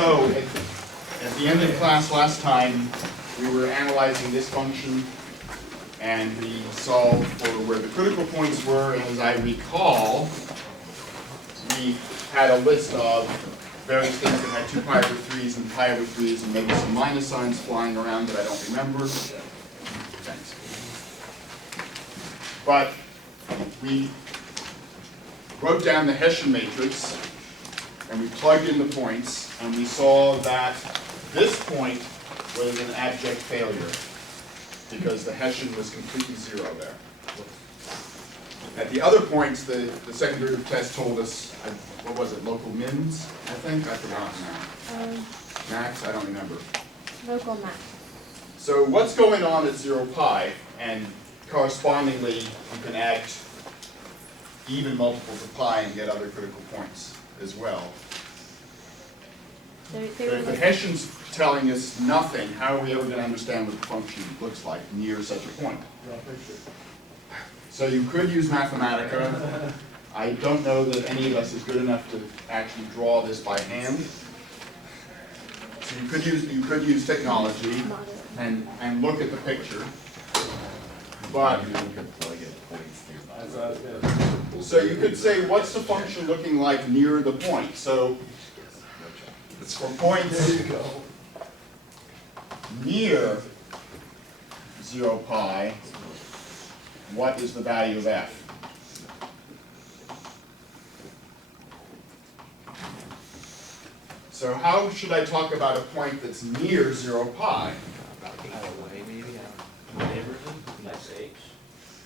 So, at the end of class last time, we were analyzing this function, and we solved for where the critical points were, and as I recall, we had a list of various things that had 2 pi over 3s and pi over 3s, and maybe some minus signs flying around that I don't remember. Thanks. But we wrote down the Hessian matrix, and we plugged in the points, and we saw that this point was an abject failure because the Hessian was completely 0 there. At the other points, the second derivative test told us, what was it, local mins, I think? I forgot now. Max? I don't remember. Local max. So what's going on at 0 pi? And correspondingly, you can add even multiples of pi and get other critical points as well. But if the Hessian's telling us nothing, how are we ever going to understand what the function looks like near such a point? So you could use Mathematica. I don't know that any of us is good enough to actually draw this by hand. So you could use technology and look at the picture. But so you could say, what's the function looking like near the point? So for points near 0 pi, what is the value of f? So how should I talk about a point that's near 0 pi?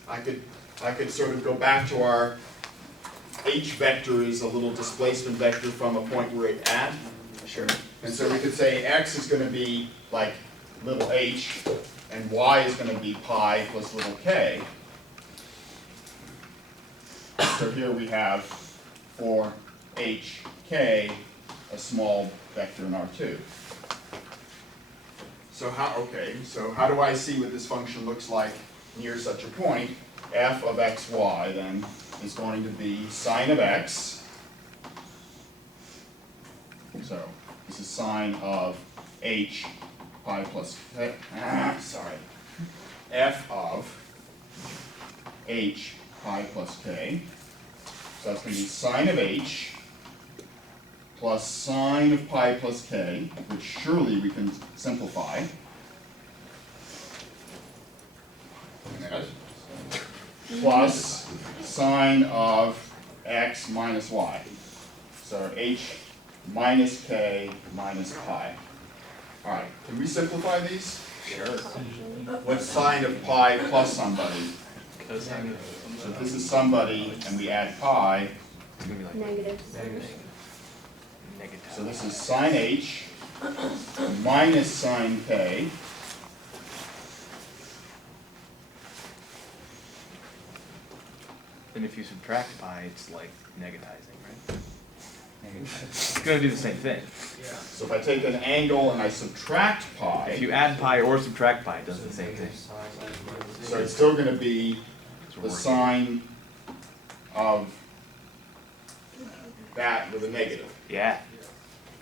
I could sort of go back to our h vector is a little displacement vector from a point we're at. Sure. And so we could say x is going to be like little h, and y is going to be pi plus little k. So here we have for h, k, a small vector in R2. So how do I see what this function looks like near such a point? F of xy then is going to be sine of x. So this is sine of h pi plus k. F of h pi plus k. So that's going to be sine of h plus sine of pi plus k, which surely we can simplify. Plus sine of x minus y. So h minus k minus pi. All right, can we simplify these? Sure. What's sine of pi plus somebody? So if this is somebody and we add pi, Negative. so this is sine h minus sine k. And if you subtract pi, it's like negatizing, right? It's going to do the same thing. So if I take an angle and I subtract pi, If you add pi or subtract pi, it does the same thing. so it's still going to be the sine of that with a negative. Yeah.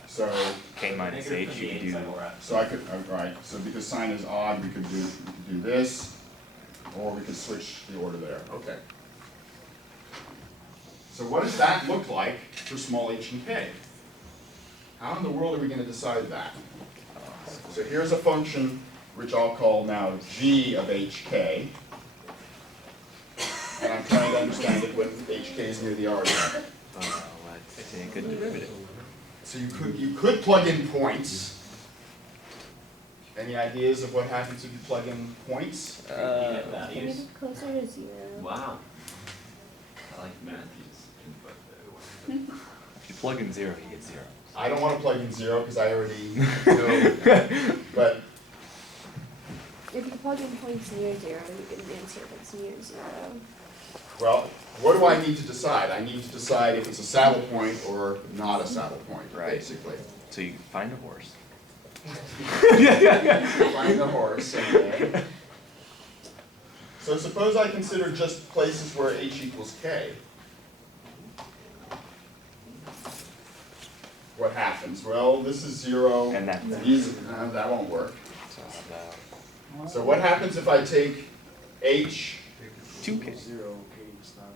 So K minus h, you can do. so I could right. So because sine is odd, we could do this, or we could switch the order there. Okay. So what does that look like for small h and k? How in the world are we going to decide that? So here's a function which I'll call now g of hk. And I'm trying to understand it when hk is near the origin. Let's take a derivative. So you could plug in points. Any ideas of what happens if you plug in points? Maybe closer to 0. Wow. I like math. If you plug in 0, you get 0. I don't want to plug in 0 because I already know. But If you plug in points near 0, you get an answer that's near 0. well, what do I need to decide? I need to decide if it's a saddle point or not a saddle point, Right. basically. So you find a horse. Find the horse. Okay. So suppose I consider just places where h equals k. what happens? Well, this is 0. And that. That won't work. So how about So what happens if I take h? 2k? 0, k is not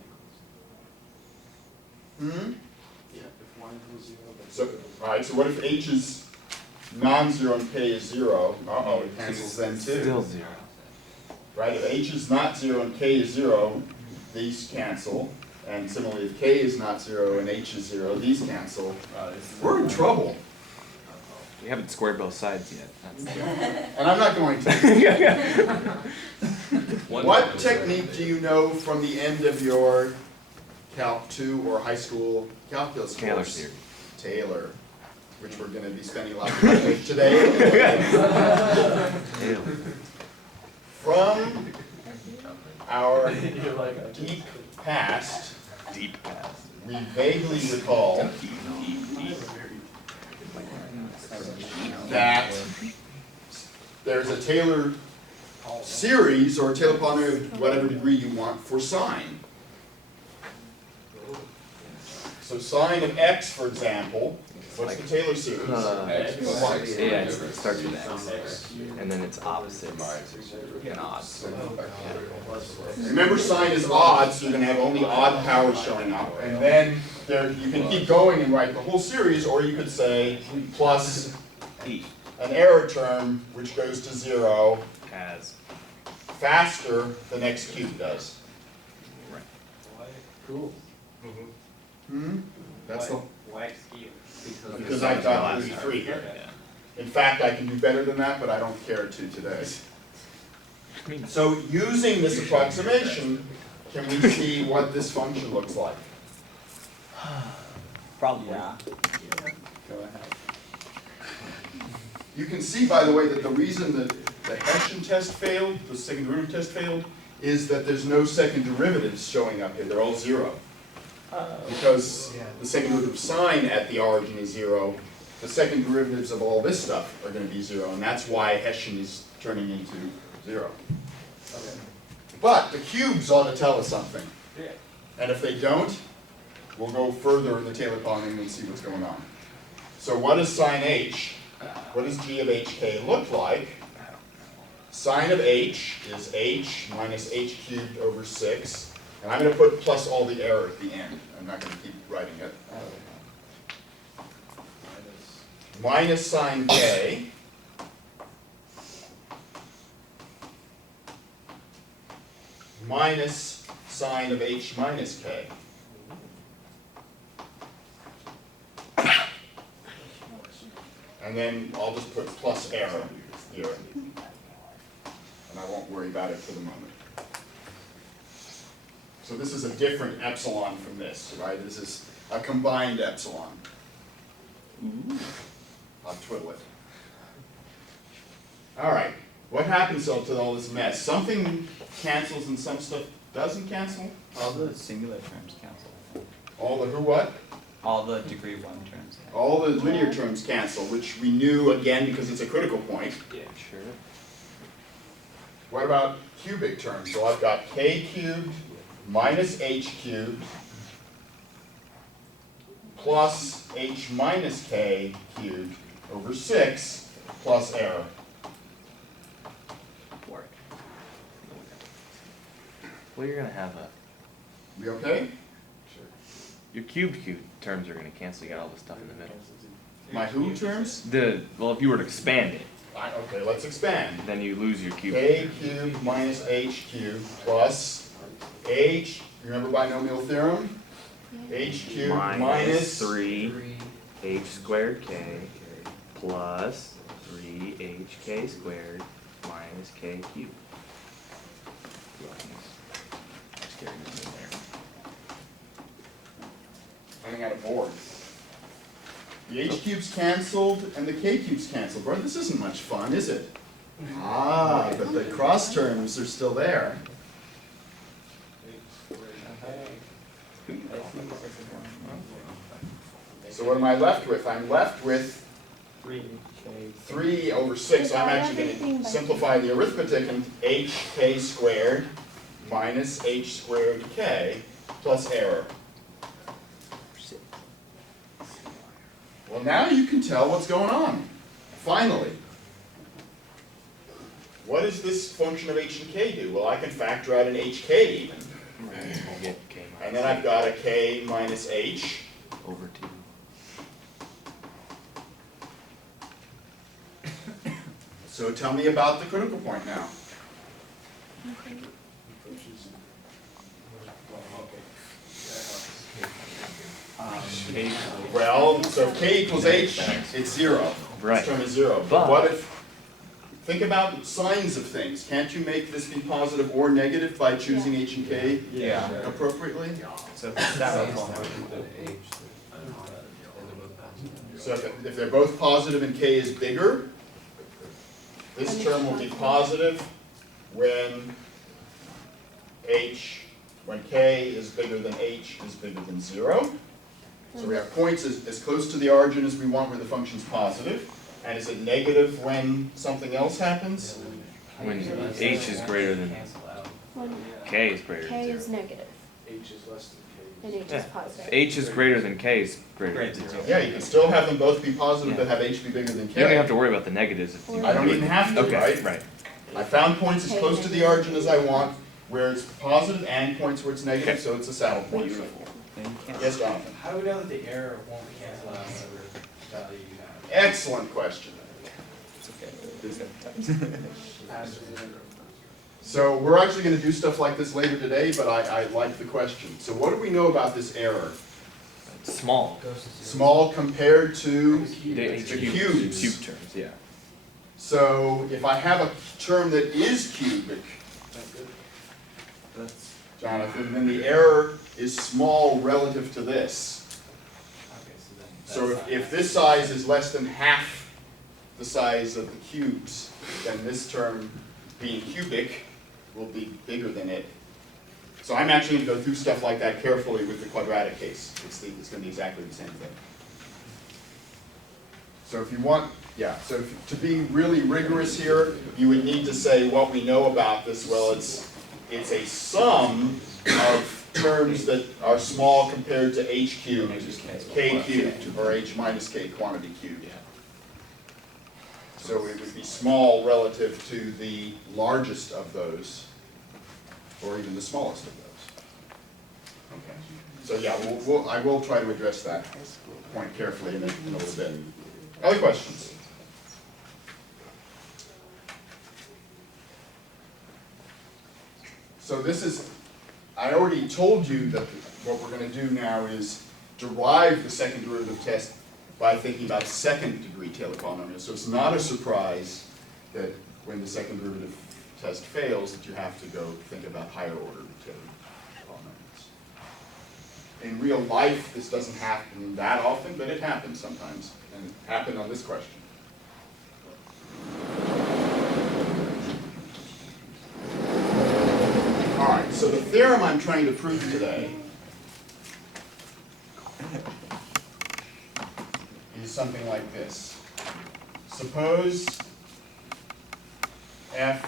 equals. Hmm? Yeah, if 1 equals 0, then. So, all right, so what if h is non-zero and k is 0? Uh-oh, it cancels then too. Still 0. Right, if h is not 0 and k is 0, these cancel. And similarly, if k is not 0 and h is 0, these cancel. We're in trouble. We haven't squared both sides yet. That's And I'm not going to. What technique do you know from the end of your Calc 2 or high school calculus Taylor course? series. Taylor, which we're going to be spending a lot of time with today. Taylor. From our You're like, deep past, Deep past. we vaguely recall that there's a Taylor series or a Taylor polynomial of whatever degree you want for sine. So sine of x, for example, what's the Taylor series? Yeah, it starts with x. And then it's opposite and odd. Remember, sine is odd, so you're going to have only odd powers showing up. And then there, you can keep going and write the whole series, or you could say plus an error term, which goes to 0 As. faster than x cubed does. cool. Hmm? That's the, Why cube? because I got 3. Yeah. In fact, I can do better than that, but I don't care to today. I mean, So using this approximation, can we see what this function looks like? probably. Go ahead. You can see, by the way, that the reason that the Hessian test failed, the second derivative test failed, is that there's no second derivatives showing up here. They're all 0. Because the second derivative of sine at the origin is 0, the second derivatives of all this stuff are going to be 0, and that's why Hessian is turning into 0. But the cubes ought to tell us something. And if they don't, we'll go further in the Taylor polynomial and see what's going on. So what is sine h? What does g of hk look like? Sine of h is h minus h cubed over 6. And I'm going to put plus all the error at the end. I'm not going to keep writing it. Minus sine k minus sine of h minus k. And then I'll just put plus error here. And I won't worry about it for the moment. So this is a different epsilon from this, right? This is a combined epsilon. I'll twiddle it. All right, what happens to all this mess? Something cancels and some stuff doesn't cancel? All the singular terms cancel. All the who what? All the degree 1 terms cancel. All the linear terms cancel, which we knew again because it's a critical point. Yeah, sure. What about cubic terms? So I've got k cubed minus h cubed plus h minus k cubed over 6 plus error. Work. Well, you're gonna have a. We okay? Your cubed terms are gonna cancel. You got all the stuff in the middle. My who terms? Well, if you were to expand it, Okay, let's expand. then you lose your cube. K cubed minus h cubed plus h, remember binomial theorem? H cubed minus 3 h squared k plus 3hk squared minus k cubed. Running out of board. The h cubes canceled and the k cubes canceled. Boy, this isn't much fun, is it? Ah, but the cross terms are still there. So what am I left with? I'm left with 3 over 6. So I'm actually going to simplify the arithmetic and hk squared minus h squared k plus error. Well, now you can tell what's going on. Finally. What does this function of h and k do? Well, I can factor out an hk even. Right, we'll get k And then I've got a k minus h. over 2. So tell me about the critical point now. K. Well, so if k equals h, it's 0. Right. This term is 0. But But- what if, think about signs of things. Can't you make this be positive or negative by choosing h and k Yeah. appropriately? So that one. So if they're both positive and k is bigger, this term will be positive when when k is bigger than h is bigger than 0. So we have points as close to the origin as we want where the function's positive. And is it negative when something else happens? When h is greater than When k is greater k than is 0. negative H is less than and K. h Yeah. is positive. If h is greater than k is greater than 0. Yeah, you can still have them both be positive, Yeah. but have h be bigger than You don't even k. have to worry about the negatives. If you I don't even have to, Okay, right? right. I found points as close to the origin as I want, where it's positive, and points where it's negative, Okay. so it's a saddle point. Beautiful. Then you can't. Yes, Jonathan? How do we know that the error won't cancel out whatever value you have? Excellent question. It's okay. So we're actually going to do stuff like this later today, but I like the question. So what do we know about this error? It's small. Small compared to, The h The cubed, cubes. cube terms, yeah. so if I have a term that is cubic, That's, Jonathan, then the error is small relative to this. Okay, so then. So that's if this size is less than half the size of the cubes, then this term being cubic will be bigger than it. So I'm actually going to go through stuff like that carefully with the quadratic case. It's going to be exactly the same thing. So if you want, yeah, so to be really rigorous here, you would need to say what we know about this. Well, it's a sum of terms that are small compared to h cubed, k cubed, or h minus k quantity cubed. So it would be small relative to the largest of those, or even the smallest of those. Okay. So yeah, I will try to address that point carefully in a little bit. Other questions? So this is, I already told you that what we're going to do now is derive the second derivative test by thinking about second degree Taylor polynomials. So it's not a surprise that when the second derivative test fails that you have to go think about higher order Taylor polynomials. In real life, this doesn't happen that often, but it happens sometimes, and it happened on this question. All right, so the theorem I'm trying to prove today is something like this. Suppose f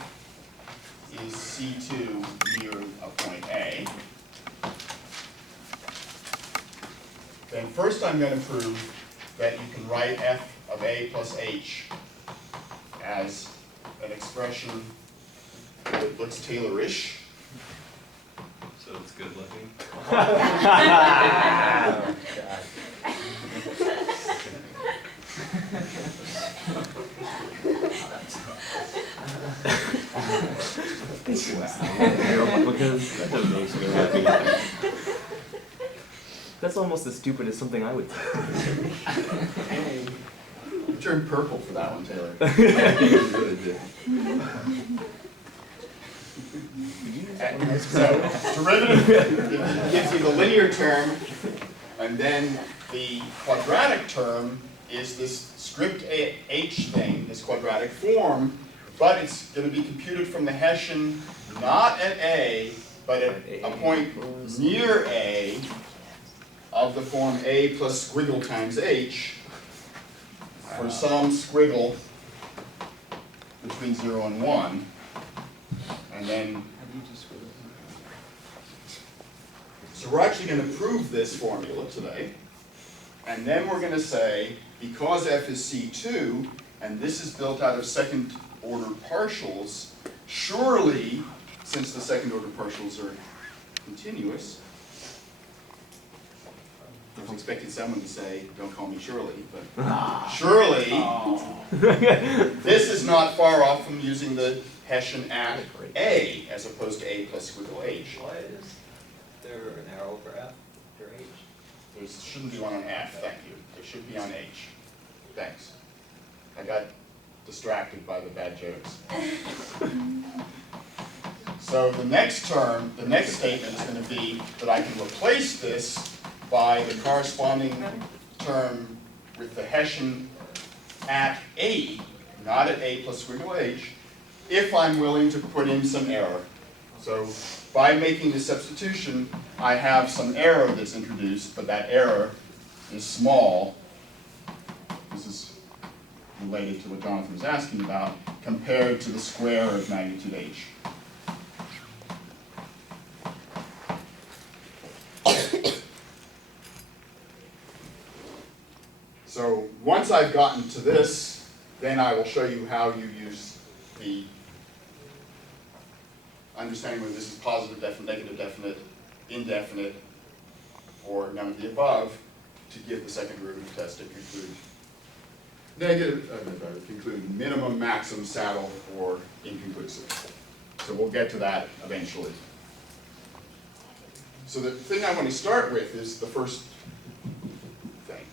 is C2 near a point A. Then first I'm going to prove that you can write f of A plus h as an expression that looks Taylorish. So it's good looking. oh, God. Because that doesn't make me happy. That's almost as stupid as something I would say. You turned purple for that one, Taylor. You really did. So, derivative gives you the linear term, and then the quadratic term is this script h thing, this quadratic form, but it's going to be computed from the Hessian not at A, but at a point near A of the form A plus squiggle times h for some squiggle between 0 and 1, and then How do you just squiggle? so we're actually going to prove this formula today, and then we're going to say because f is C2, and this is built out of second order partials, surely, since the second order partials are continuous, I was expecting someone to say, don't call me Shirley, but surely, this is not far off from using the Hessian at A, as opposed to A plus equal H. Why is there an arrow for F for H? There shouldn't be one on F, thank you. There should be on H. Thanks. I got distracted by the bad jokes. So the next term, the next statement is going to be that I can replace this by the corresponding term with the Hessian at A, not at A plus squiggle H, if I'm willing to put in some error. So by making the substitution, I have some error that's introduced, but that error is small. This is related to what Jonathan was asking about, compared to the square of magnitude H. So once I've gotten to this, then I will show you how you use the understanding whether this is positive definite, negative definite, indefinite, or none of the above to give the second derivative test to conclude conclude minimum, maximum, saddle, or inconclusive. So we'll get to that eventually. So the thing I want to start with is the first thing,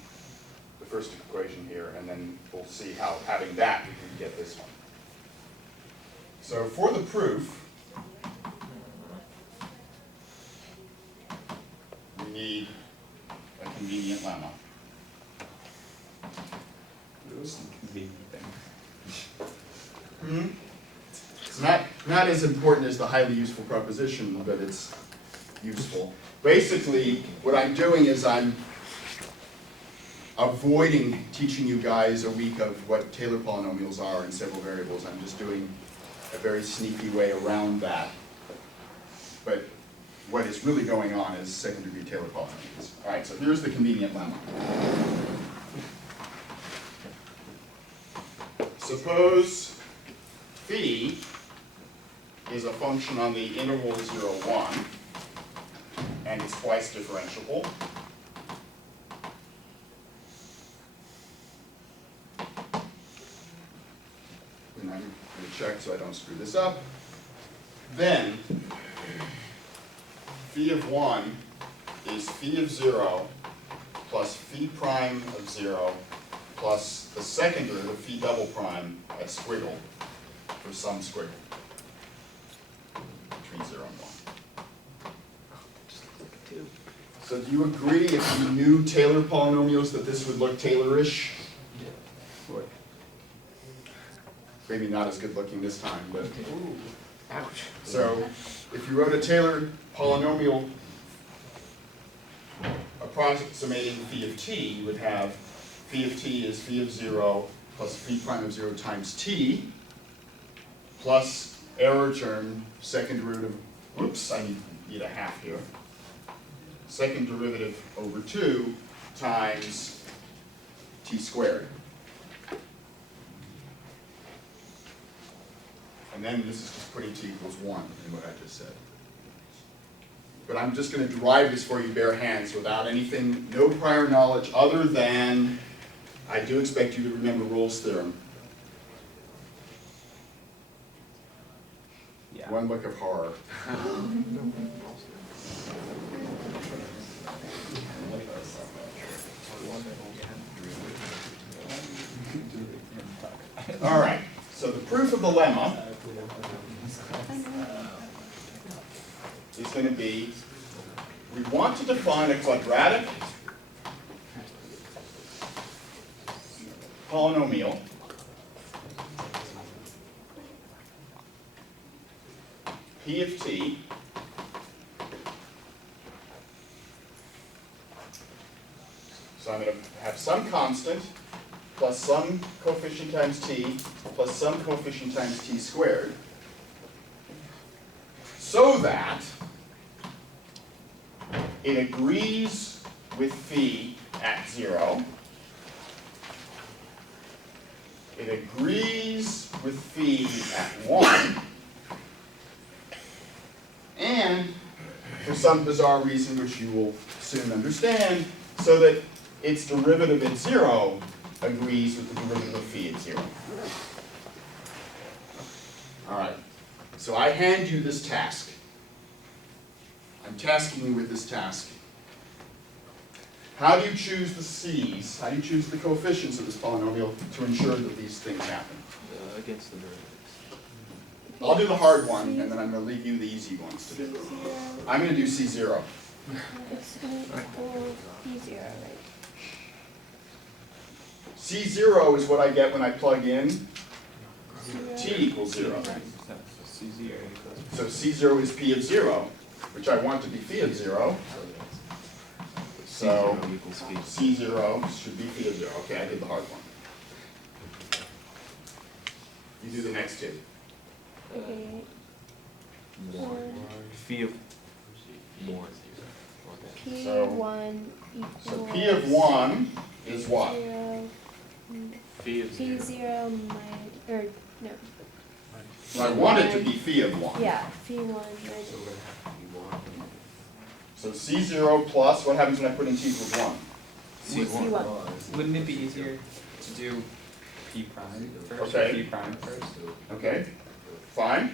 the first equation here, and then we'll see how having that we can get this one. So for the proof, we need a convenient lemma. It's not as important as the highly useful proposition, but it's useful. Basically, what I'm doing is I'm avoiding teaching you guys a week of what Taylor polynomials are in several variables. I'm just doing a very sneaky way around that. But what is really going on is second degree Taylor polynomials. All right, so here's the convenient lemma. Suppose phi is a function on the interval 0, 1, and it's twice differentiable. And I'm going to check so I don't screw this up. Then, phi of 1 is phi of 0 plus phi prime of 0 plus the second derivative, phi double prime, at squiggle for some squiggle between 0 and 1. So do you agree if you knew Taylor polynomials that this would look Taylorish? Yeah. Maybe not as good looking this time, but. Ouch. So if you wrote a Taylor polynomial approximating phi of t, you would have phi of t is phi of 0 plus phi prime of 0 times t plus error term, second derivative, oops, I need a half here. Second derivative over 2 times t squared. And then this is just putting t equals 1 in what I just said. But I'm just going to derive this for you bare hands without anything, no prior knowledge other than I do expect you to remember Rolle's theorem. Yeah. One look of horror. All right, so the proof of the lemma is going to be, we want to define a quadratic polynomial P of t so I'm going to have some constant plus some coefficient times t plus some coefficient times t squared, so that it agrees with phi at 0 it agrees with phi at 1, and for some bizarre reason, which you will soon understand, so that its derivative at 0 agrees with the derivative of phi at 0. All right, so I hand you this task. I'm tasking you with this task. How do you choose the c's? How do you choose the coefficients of this polynomial to ensure that these things happen? Against the derivatives. I'll do the hard one, and then I'm going to leave you the easy ones to do. C0. I'm going to do C0. It's going to equal P0, right? C0 is what I get when I plug in 0. t equals 0. C0 equals. So C0 is p of 0, which I want to be phi of 0. So C0 equals phi. C0 should be phi of 0. Okay, I did the hard one. You do the next two. Okay. Phi of more. P1 equals. So p of 1 is what? 0. Phi of P0 minus, or no. I want it to be phi of 1. Yeah, P1 minus. So C0 plus, what happens when I put in t equals 1? C1. Wouldn't it be easier to do P prime first? Okay. Or P prime first? Okay, fine.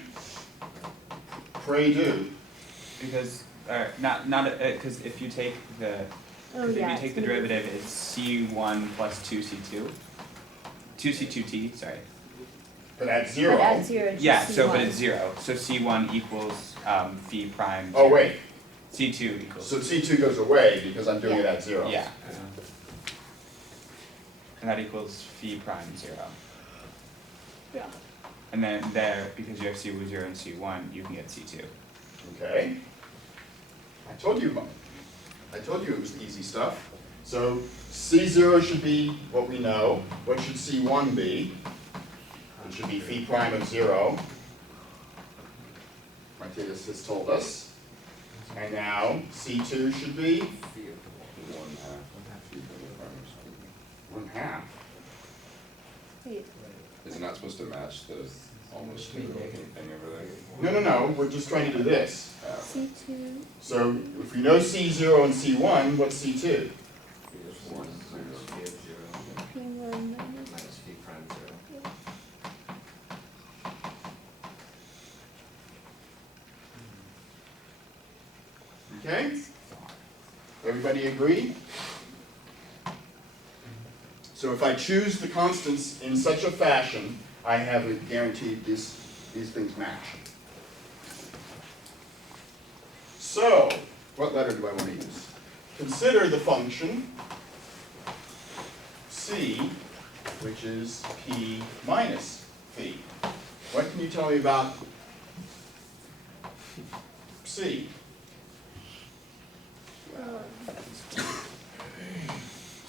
Pray do. Because, because if you take the, Oh, if yeah. you take the derivative, it's C1 plus 2C2. 2C2t, sorry. But at 0. But at 0, it's Yeah, just so, but C1. it's 0. So C1 equals phi prime. Oh, 0. wait. C2 equals. So C2 goes away because I'm doing it at 0. Yeah. And that equals phi prime 0. Yeah. And then there, because you have C0 and C1, you can get C2. Okay. I told you it was easy stuff. So C0 should be what we know. What should C1 be? It should be phi prime of 0. Martinez has told us. And now C2 should be 1/2. Wait, Is it not supposed to match the almost thing over there? No, we're just trying to do this. C2. So if we know C0 and C1, what's C2? P1 minus. Okay? Everybody agree? So if I choose the constants in such a fashion, I have it guaranteed these things match. So, what letter do I want to use? Consider the function c, which is p minus phi. What can you tell me about c?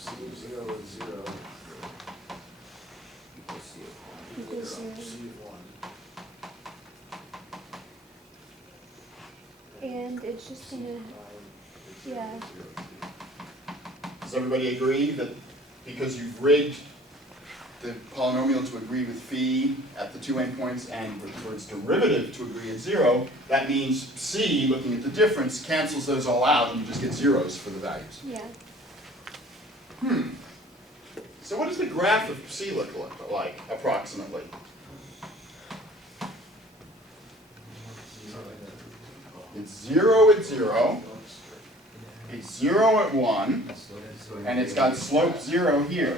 C0 is 0. Equals 0. C1. And it's just gonna, yeah. Does everybody agree that because you've rigged the polynomial to agree with phi at the two endpoints and for its derivative to agree at 0, that means c, looking at the difference, cancels those all out and you just get zeros for the values? Yeah. So what does the graph of c look like, approximately? It's 0 at 0, it's 0 at 1, and it's got slope 0 here.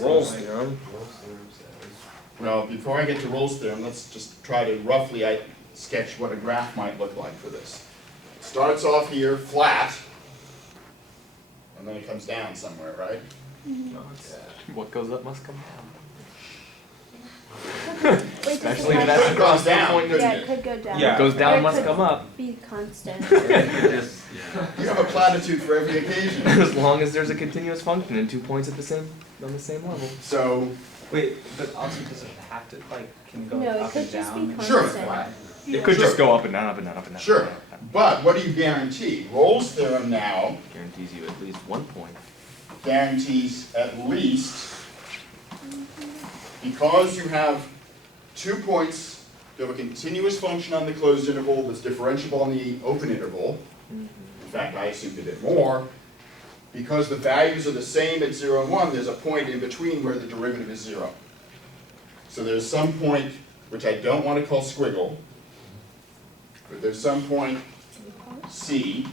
Rolle's theorem. Well, before I get to Rolle's theorem, let's just try to roughly sketch what a graph might look like for this. It starts off here flat, and then it comes down somewhere, right? What goes up must come down. Wait, Especially does if it that's have- It goes down, Yeah, couldn't it it? could go down. Yeah. What goes Or down it must could come up. Be constant. Just You have a platitude for every occasion. as long as there's a continuous function and 2 points at the same on the same level. So, Wait, but also does it have to, can it go No, it up could and just be down? Sure. constant. It could just go up and down, up and down, up and down. sure, but what do you guarantee? Rolle's theorem now Guarantees you at least 1 point. guarantees at least because you have 2 points, you have a continuous function on the closed interval that's differentiable on the open interval. In fact, I assumed a bit more. Because the values are the same at 0 and 1, there's a point in between where the derivative is 0. So there's some point, which I don't want to call squiggle, but there's some point C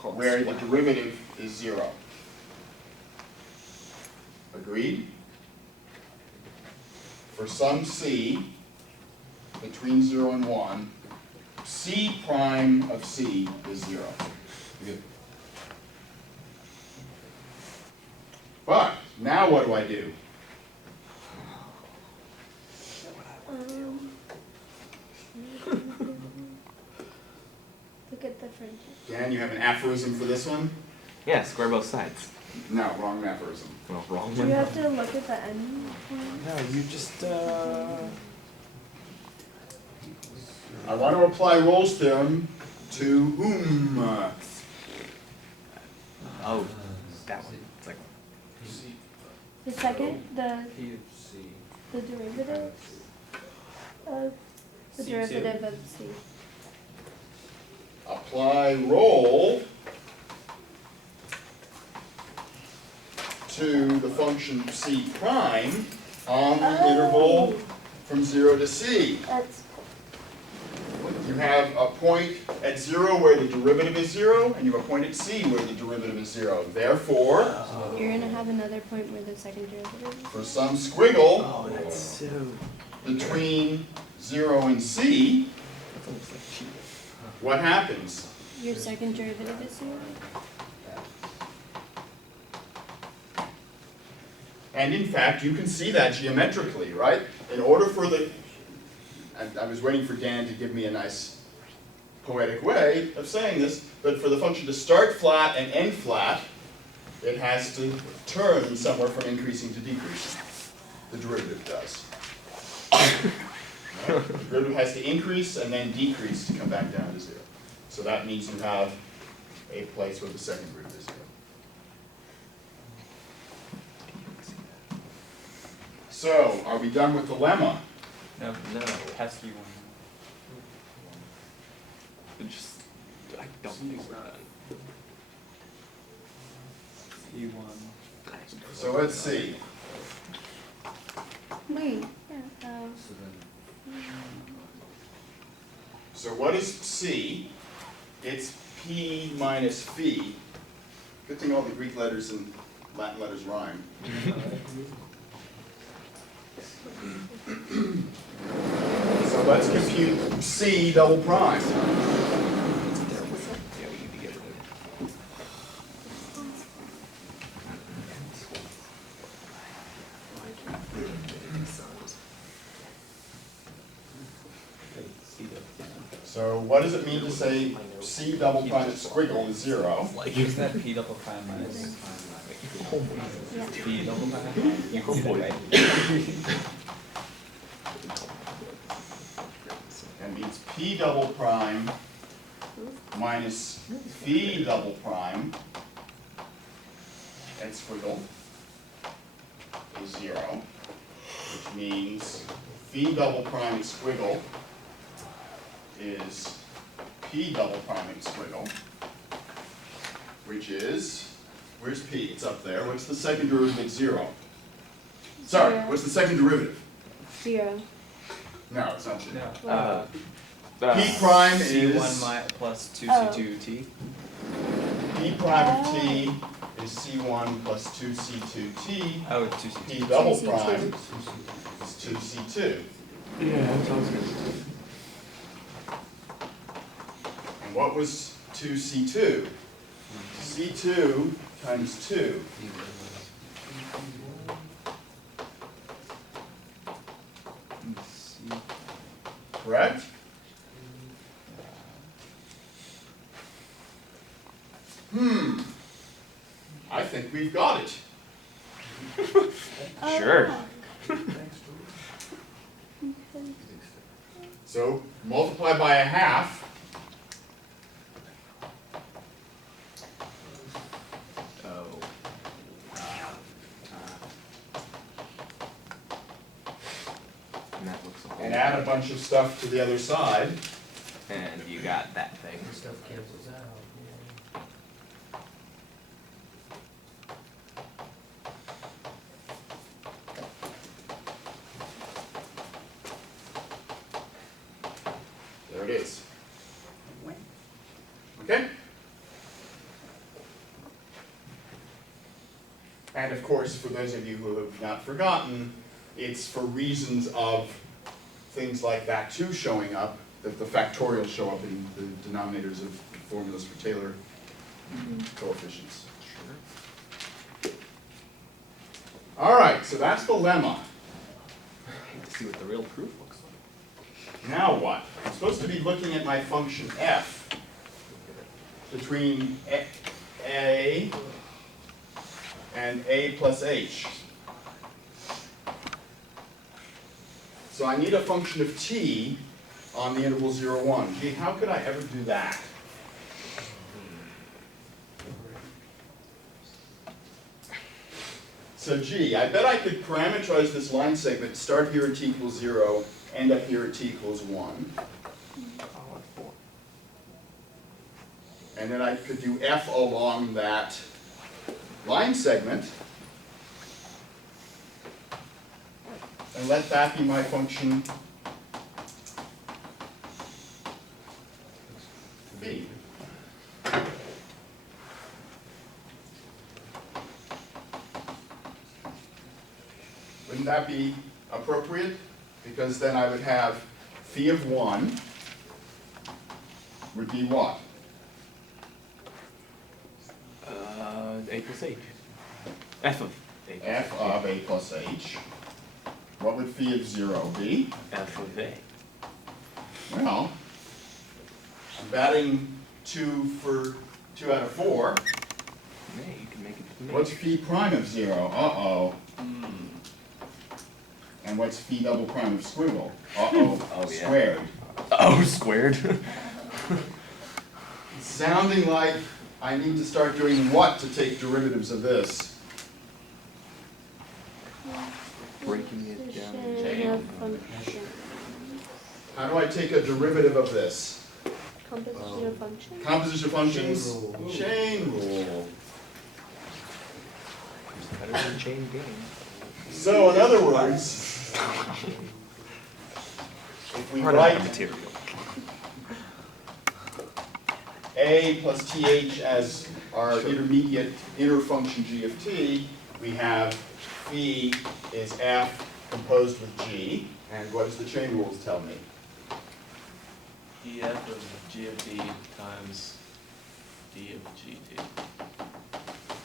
where the derivative is 0. Agreed? For some C between 0 and 1, C prime of C is 0. Good. But now what do I do? Look at the fringes. Dan, you have an aphorism for this one? Yeah, square both sides. No, wrong aphorism. Well, wrong Do one. you have to look at the end point? No, you just, I want to apply Rolle's theorem to whom? oh, that one. It's like, The second, the P of C. derivative of the C2. derivative of C. Apply Rolle to the function C prime on the interval from 0 to C. That's You have a point at 0 where the derivative is 0, and you have a point at C where the derivative is 0. Therefore, you're gonna have another point where the second derivative is. for some squiggle oh, that's so, between 0 and C, that's almost like cheating. what happens? Your second derivative is 0. And in fact, you can see that geometrically, right? In order for the, and I was waiting for Dan to give me a nice poetic way of saying this, but for the function to start flat and end flat, it has to turn somewhere from increasing to decreasing. The derivative does. Right? The derivative has to increase and then decrease to come back down to 0. So that means you have a place where the second root is 0. So, are we done with the lemma? No. Pesky one. But just, I don't think we're done. C1. So let's see. Wait, So what is C? It's P minus phi. Good thing all the Greek letters and Latin letters rhyme. So let's compute C double prime. Yeah, we need to get rid of it. So what does it mean to say C double prime squiggle is 0? Use that P double prime minus yeah. P double prime. You Oh, boy. right? That means P double prime minus phi double prime and squiggle is 0, which means phi double prime and squiggle is P double prime and squiggle, which is, where's P? It's up there. What's the second derivative at 0? Sorry, Zero. what's the second derivative? 0. No, it's not 0. No. P prime C1 is plus 2C2T. P prime of T is C1 plus 2C2T. Oh, 2C2. P double 2C2. prime is 2C2. Yeah, that sounds good. And what was 2C2? C2 times 2. Correct? I think we've got it. Sure. So multiply by a half. Oh. And that looks a whole and add a bunch of stuff to the other side. And you got that thing. Stuff cancels out, yeah. There it is. Okay? And of course, for those of you who have not forgotten, it's for reasons of things like that 2 showing up, that the factorials show up in the denominators of formulas for Taylor coefficients. All right, so that's the lemma. Let's see what the real proof looks like. Now what? I'm supposed to be looking at my function f between a and a plus h. So I need a function of t on the interval 0, 1. Gee, how could I ever do that? So gee, I bet I could parameterize this line segment, start here at t equals 0, end up here at t equals 1. And then I could do f along that line segment. And let that be my function v. Wouldn't that be appropriate? Because then I would have phi of 1 would be what? A plus h. F of a. F of a plus h. What would phi of 0 be? F of a. Well, I'm batting 2 for 2 out of 4. Yeah, you can make it. What's phi prime of 0? Uh-oh. And what's phi double prime of squiggle? Uh-oh. Oh, yeah. Squared. Oh, squared. Sounding like I need to start doing what to take derivatives of this? Breaking it down. Composition of function. How do I take a derivative of this? Composition of function? Composition of functions? Chain rule. Chain rule. Better than chain game. So in other words, if we write material. a plus th as our intermediate inner function g of t, we have phi is f composed with g, and what does the chain rules tell me? EF of G of D times D of GT.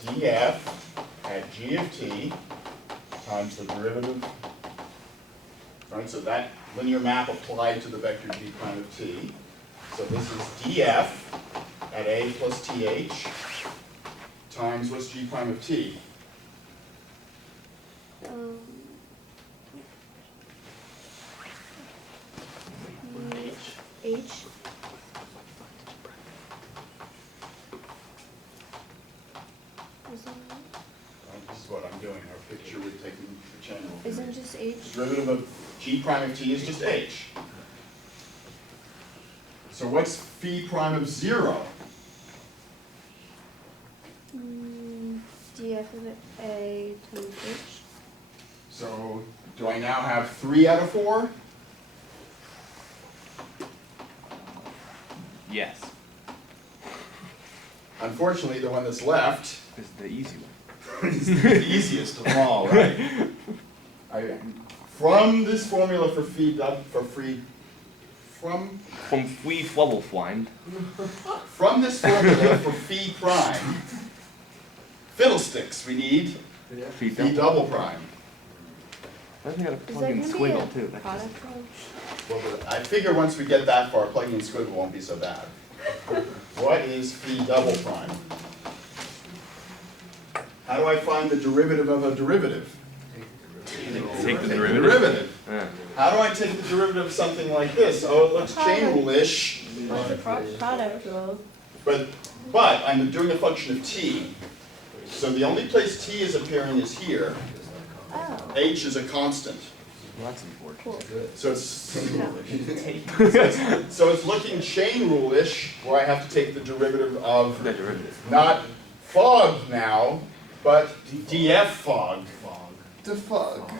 df at g of t times the derivative, right, so that linear map applied to the vector g prime of t. So this is df at a plus th times what's g prime of t? H. This is what I'm doing, our picture with taking the channel. Isn't just H? The derivative of g prime of t is just h. So what's phi prime of 0? df of a times H. So do I now have 3 out of 4? Yes. Unfortunately, the one that's left This is the easy one. is the easiest of them all, right? From this formula for phi From Fwee Flubblefwind. from this formula for phi prime, fiddlesticks, we need Phi phi double prime. I think I gotta Is plug that in gonna be squiggle a too. That's just- product of? Well, but I figure once we get that far, plugging in squiggle won't be so bad. What is phi double prime? How do I find the derivative of a derivative? Take the Take derivative. derivative. Yeah. How do I take the derivative of something like this? Oh, it looks chain rule-ish, What's the product of? but I'm doing a function of t. So the only place t is appearing is here. Oh. H is a constant. Well, that's unfortunate. Cool. So it's, No. so it's looking chain rule-ish, where I have to take the derivative of The derivative. not fog now, but df fog. The fog.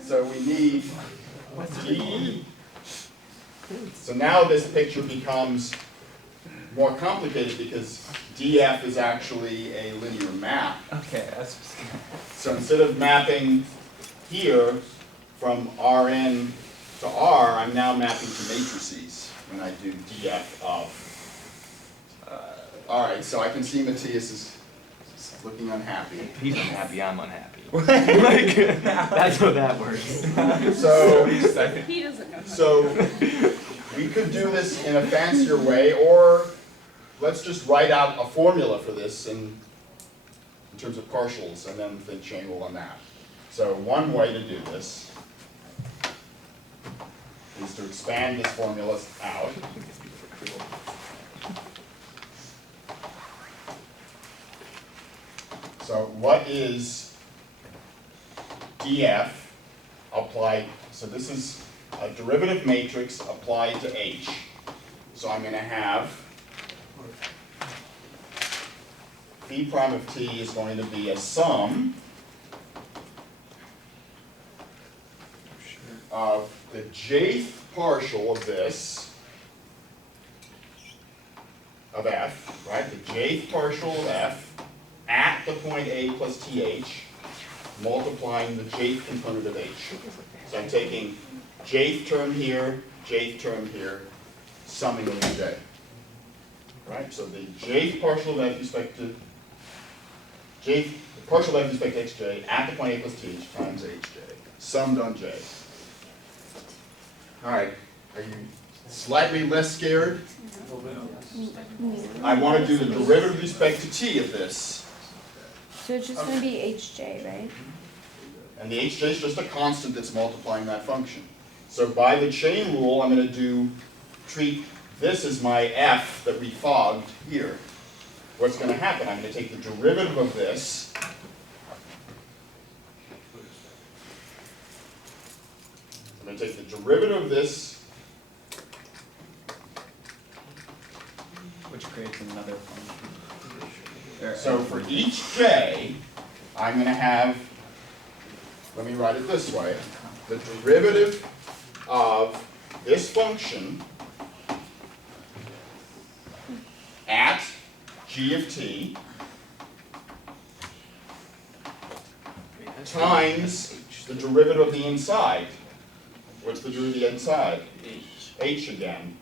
So we need d. So now this picture becomes more complicated because df is actually a linear map. Okay, that's. So instead of mapping here from Rn to R, I'm now mapping to matrices when I do df of. All right, so I can see Matthias is looking unhappy. He's unhappy, I'm unhappy. Like, that's how that works. So, He doesn't know. so we could do this in a fancier way, or let's just write out a formula for this in terms of partials, and then think chain rule on that. So one way to do this is to expand this formula out. So what is df applied, so this is a derivative matrix applied to H. So I'm going to have phi prime of t is going to be a sum of the jth partial of this, of f, right? The jth partial of f at the point A plus th, multiplying the jth component of H. So I'm taking jth term here, summing over j. Right? So the jth partial of f respect to jth, the partial of f respect to xj at the point A plus th times hj, summed on j. All right, are you slightly less scared? I want to do the derivative with respect to t of this. So it's just gonna be HJ, right? And the hj is just a constant that's multiplying that function. So by the chain rule, I'm going to treat this as my f that we fogged here. What's going to happen? I'm going to take the derivative of this. I'm going to take the derivative of this, Which creates another function. so for each j, I'm going to have, let me write it this way, the derivative of this function at g of t times the derivative of the inside. What's the derivative of the inside? H again.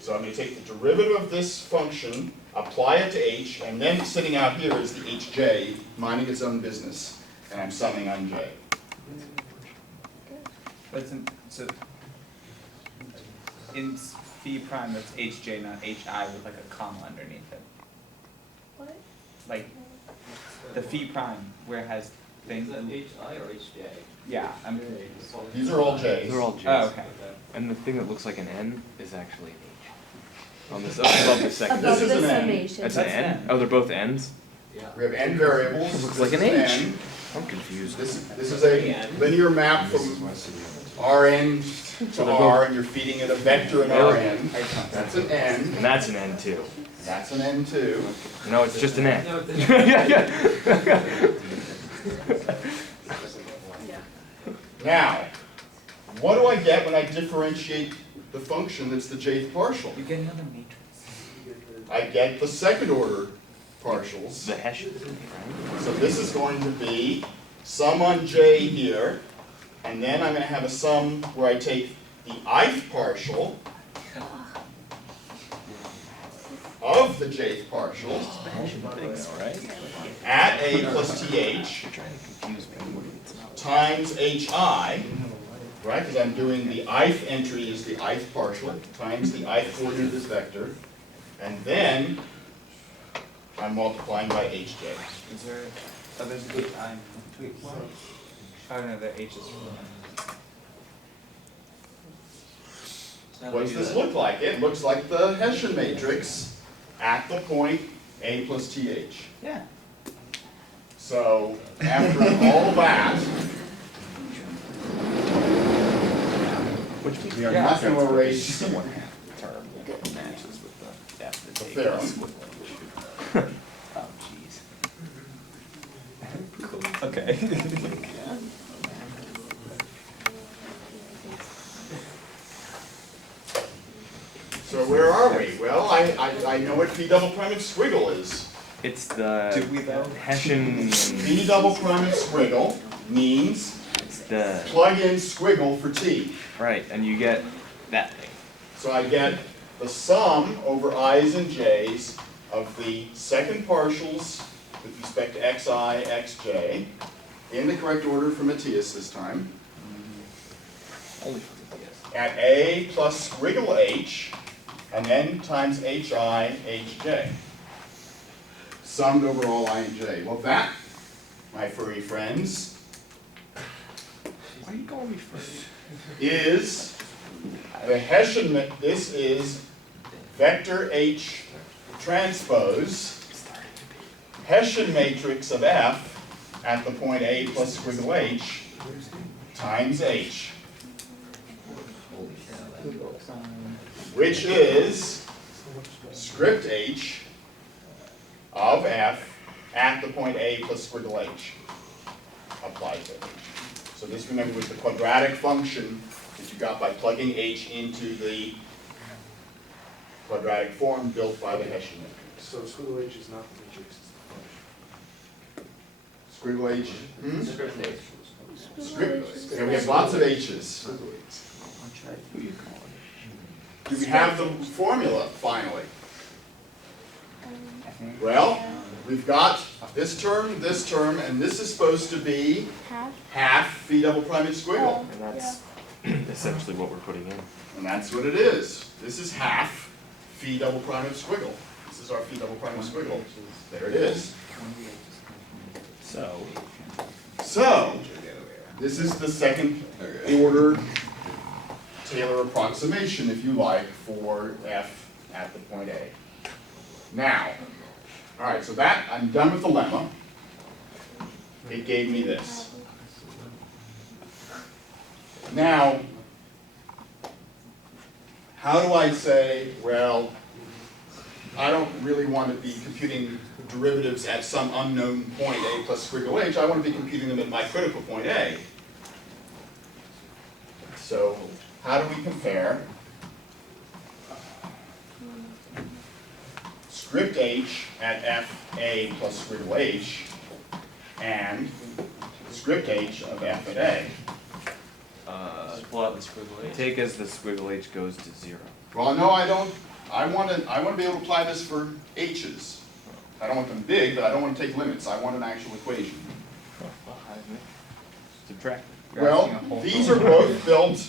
So I'm going to take the derivative of this function, apply it to h, and then sitting out here is the hj, minding its own business, and I'm summing on j. But so in phi prime, that's hj, not hi, with like a comma underneath it. What? Like the phi prime, where it has things. Is that HI or HJ? Yeah, I'm. These are all j's. They're all J's. Oh, okay. And the thing that looks like an N is actually an H. On this, above the second. Above This the is an N. summation. That's an That's N? N. Oh, they're both N's? Yeah. We have n variables. Looks This like an is H. n. I'm confused. This is a linear map from Rn to R, and you're feeding it a vector in Rn. That's an n. And that's an N too. That's an n too. No, it's just an N. No, it's Now, what do I get when I differentiate the function that's the jth partial? You get another matrix. I get the second order partials. The Hessians, right? So this is going to be sum on j here, and then I'm going to have a sum where I take the ith partial of the jth partial Right? at a plus th You're trying to confuse me. It's not. times hi, right? Because I'm doing the ith entry is the ith partial times the ith coordinate of this vector, and then I'm multiplying by hj. Is there? Oh, there's an HI. Oh no, the H is. What does this look like? It looks like the Hessian matrix at the point a plus th. Yeah. So after all that, we are not going to erase the 1/2 term that matches with the F the that's theorem. Oh, jeez. Okay. So where are we? Well, I know what P double prime and squiggle is. It's the Do we though? Hessian, P double prime and squiggle means it's the, plug in squiggle for T. right, and you get that thing. So I get the sum over i's and j's of the second partials with respect to xi, xj, in the correct order for Matthias this time, Only for the DS. at a plus squiggle h, and n times hi, hj. Summed over all I and j. Well, that, my furry friends, Why are you calling me first? is the Hessian, this is vector H transpose, Hessian matrix of F at the point A plus squiggle H times H, which is script H of F at the point A plus squiggle H applied to H. So this, remember, was the quadratic function that you got by plugging H into the quadratic form built by the Hessian matrix. So squiggle H is not the matrix, it's Squiggle H, the function. script, okay, we have lots of H's. Who you calling? Do we have the formula, finally? Well, we've got this term, and this is supposed to be Half. half phi double prime and squiggle. And that's essentially what we're putting in. And that's what it is. This is half phi double prime and squiggle. This is our phi double prime and squiggle. There it is. So, this is the second order Taylor approximation, if you like, for F at the point A. Now, all right, so that, I'm done with the lemma. It gave me this. Now, how do I say, well, I don't really want to be computing derivatives at some unknown point A plus squiggle H. I want to be computing them at my critical point A. So, how do we compare script H at FA plus squiggle H and script H of F at A? Just pull out the squiggle H. Take as the squiggle H goes to 0. Well, no, I don't. I want to be able to apply this for H's. I don't want them big, but I don't want to take limits. I want an actual equation. Subtract. Well, these are both built,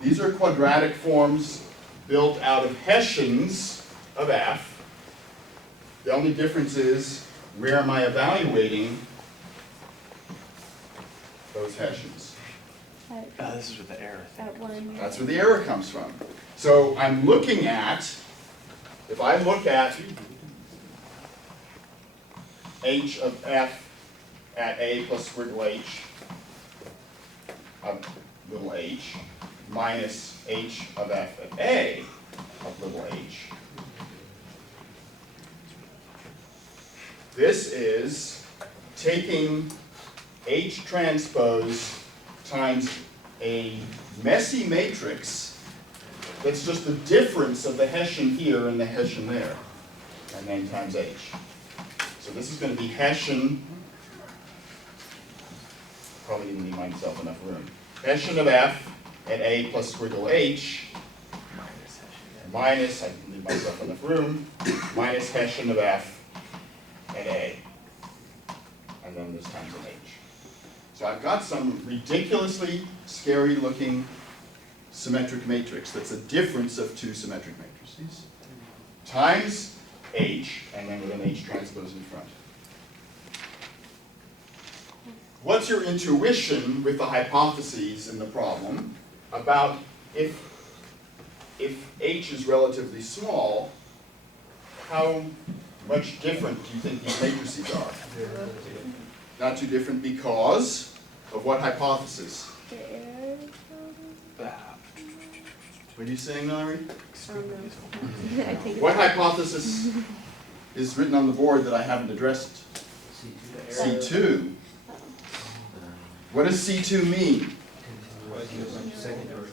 these are quadratic forms built out of Hessians of F. The only difference is, where am I evaluating those Hessians? This is with the error thing. At one. That's where the error comes from. So I'm looking at, if I look at H of F at A plus squiggle H of little h minus H of F at A of little h. This is taking H transpose times a messy matrix that's just the difference of the Hessian here and the Hessian there, and then times H. So this is going to be Hessian, probably didn't leave myself enough room. Hessian of F at A plus squiggle H minus, I didn't leave myself enough room, minus Hessian of F at A, and then this times an H. So I've got some ridiculously scary looking symmetric matrix that's a difference of two symmetric matrices times H, and then with an H transpose in front. What's your intuition with the hypotheses in the problem about if H is relatively small, how much different do you think these matrices are? Not too different because of what hypothesis? The error. What are you saying, Nari? Oh no. I think. What hypothesis is written on the board that I haven't addressed? C2. What does C2 mean?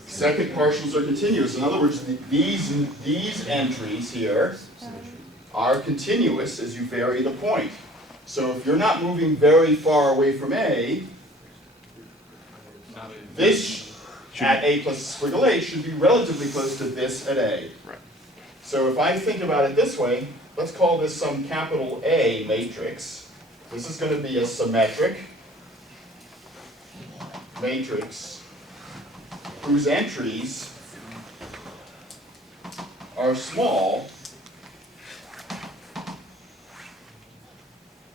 Second partials are continuous. In other words, these entries here are continuous as you vary the point. So if you're not moving very far away from A, this at A plus squiggle H should be relatively close to this at A. Right. So if I think about it this way, let's call this some capital A matrix. This is going to be a symmetric matrix whose entries are small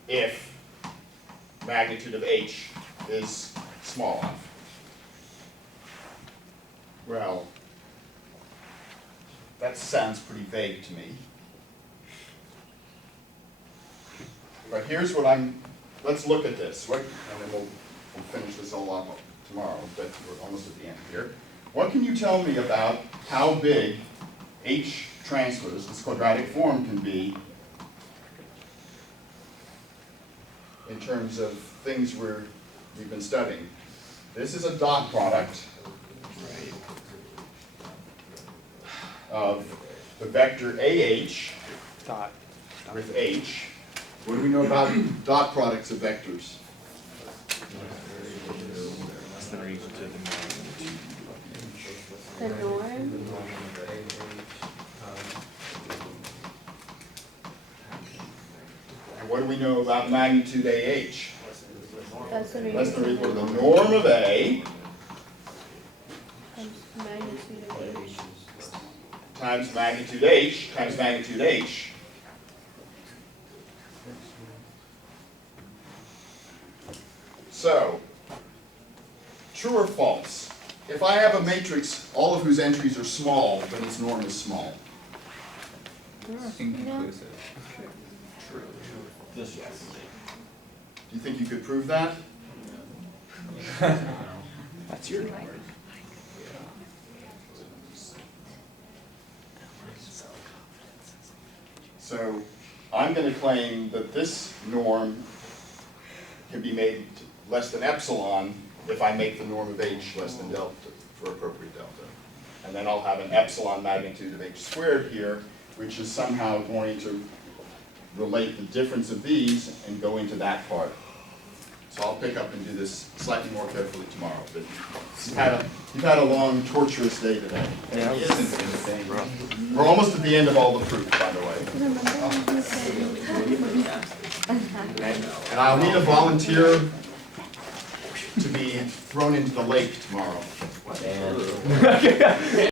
if magnitude of H is small enough. Well, that sounds pretty vague to me. But here's what let's look at this, and then we'll finish this all up tomorrow, but we're almost at the end here. What can you tell me about how big H transpose, this quadratic form, can be in terms of things we've been studying? This is a dot product of the vector AH with H. What do we know about dot products of vectors? The norm. And what do we know about magnitude AH? That's the Less than or equal to the norm of A times magnitude of H. times magnitude H times magnitude H. So, true or false? If I have a matrix, all of whose entries are small, then its norm is small. Inconclusive. True. Do you think you could prove that? That's your number. So I'm going to claim that this norm can be made less than epsilon if I make the norm of H less than delta for appropriate delta. And then I'll have an epsilon magnitude of H squared here, which is somehow going to relate the difference of these and go into that part. So I'll pick up and do this slightly more carefully tomorrow. But you've had a long, torturous day today. Yeah, It isn't insane. We're almost at the end of all the proof, by the way. And I'll need a volunteer to be thrown into the lake tomorrow.